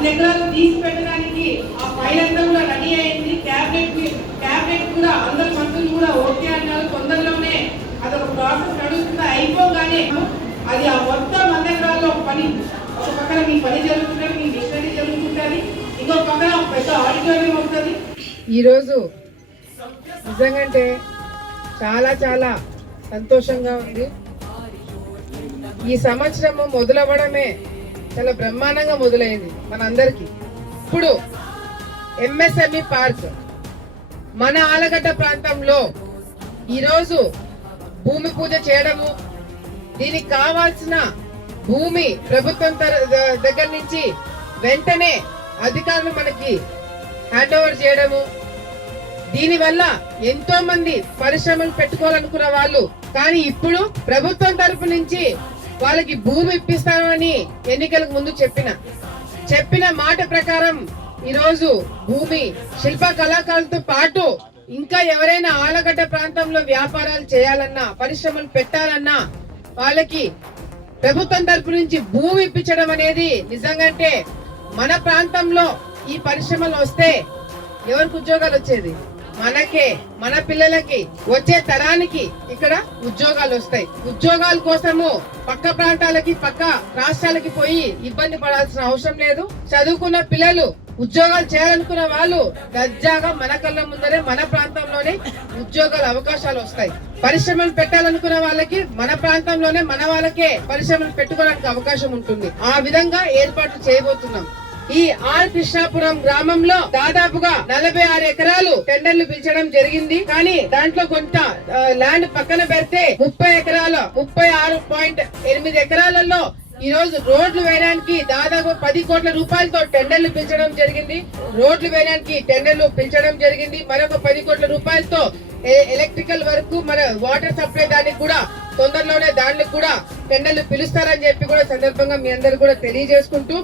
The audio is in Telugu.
100 ఎకరాలు తీసి పెట్టడానికి ఆ ఫైల్ అంతా కూడా రెడీ అయింది. క్యాబినెట్ కూడా అందరు మంత్రులు కూడా ఓకే అన్నారు. తొందరలోనే అదొక ప్రాసెస్ నడుస్తుంది. అయిపోగానే అది ఆ మొత్తం 100 ఎకరాల్లో పని ఒక పక్కన మీ పని జరుగుతుంటుంది, మీ మిషనరీ జరుగుతుంటుంది, ఇంకొక పక్కన పెద్ద ఆడిటోరియం అవుతుంది. ఈరోజు నిజంగా చాలా చాలా సంతోషంగా ఉంది. ఈ సంవత్సరము మొదలవ్వడమే చాలా బ్రహ్మాండంగా మొదలైంది మనందరికీ. ఇప్పుడు ఎంఎస్ఎంఈ పార్క్ మన ఆలగడ్డ ప్రాంతంలో ఈరోజు భూమి పూజ చేయడము, దీనికి కావాల్సిన భూమి ప్రభుత్వం దగ్గర నుంచి వెంటనే అధికారులు మనకి హ్యాండ్ ఓవర్ చేయడము, దీనివల్ల ఎంతో మంది పరిశ్రమలు పెట్టుకోవాలనుకున్న వాళ్ళు కానీ ఇప్పుడు ప్రభుత్వం తరపు నుంచి వాళ్ళకి భూమి ఇప్పిస్తామని ఎన్నికలకు ముందు చెప్పిన మాట ప్రకారం ఈరోజు భూమి శిల్ప కళాకారులతో పాటు ఇంకా ఎవరైనా ఆలగడ్డ ప్రాంతంలో వ్యాపారాలు చేయాలన్నా పరిశ్రమలు పెట్టాలన్నా వాళ్ళకి ప్రభుత్వం తరపు నుంచి భూమి ఇప్పించడం అనేది నిజంగా మన ప్రాంతంలో ఈ పరిశ్రమలు వస్తే ఎవరికి ఉద్యోగాలు వచ్చేది? మనకే, మన పిల్లలకి, వచ్చే తరానికి ఇక్కడ ఉద్యోగాలు వస్తాయి. ఉద్యోగాల కోసము పక్క ప్రాంతాలకి పక్క రాష్ట్రాలకి పోయి ఇబ్బంది పడాల్సిన అవసరం లేదు. చదువుకున్న పిల్లలు ఉద్యోగాలు చేయాలనుకున్న వాళ్ళు దర్జాగా మన కళ్ళ ముందరే మన ప్రాంతంలోనే ఉద్యోగాల అవకాశాలు వస్తాయి. పరిశ్రమలు పెట్టాలనుకున్న వాళ్ళకి మన ప్రాంతంలోనే మన వాళ్ళకే పరిశ్రమలు పెట్టుకోవడానికి అవకాశం ఉంటుంది. ఆ విధంగా ఏర్పాట్లు చేయబోతున్నాం. ఈ ఆర్ కృష్ణాపురం గ్రామంలో దాదాపుగా 46 ఎకరాలు టెండర్లు పిలిచడం జరిగింది. కానీ దాంట్లో కొంత ల్యాండ్ పక్కన పెడితే 30 ఎకరాలు 36.8 ఎకరాలలో ఈ రోజు రోడ్లు వేయడానికి దాదాపు 10 కోట్ల రూపాయలతో టెండర్లు పిలిచడం జరిగింది. రోడ్లు వేయడానికి టెండర్లు పిలిచడం జరిగింది. మరొక 10 కోట్ల రూపాయలతో ఎలక్ట్రికల్ వర్క్, మన వాటర్ సప్లై దానికి కూడా తొందరలోనే దానికి కూడా టెండర్లు పిలుస్తారని చెప్పి కూడా సందర్భంగా మీ అందరు కూడా తెలియజేసుకుంటూ